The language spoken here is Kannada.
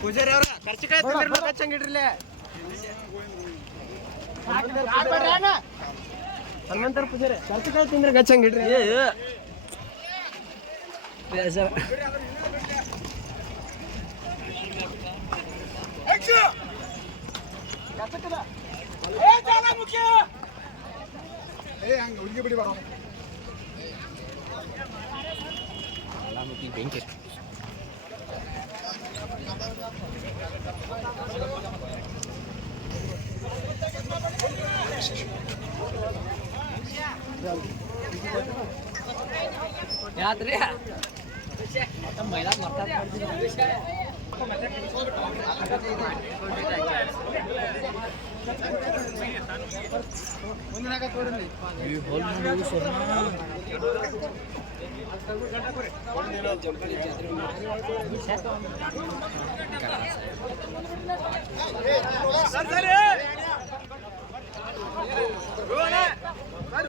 ಪೂಜಾರಿ ಅವ್ರ ಖರ್ಚು ಕಾಯ್ತು ಹಚ್ಚಂಗಿಡ್ರಿಲೆ ಹನುಮಂತರ ಪೂಜಾರಿ ಖರ್ಚು ಕಾಯ್ತು ತಿಂದ್ರೆ ಗಚ್ಚಂಗಿಡ್ರಿ ಏ ಹಂಗೆ ಹುಡುಗಿ ಬಿಡಿ ಬರೋ. ఈ బెంచ్ యాత్రే మొత్తం మహిళ మొత్తం ముందు నాకు చూడండి ಸರಿ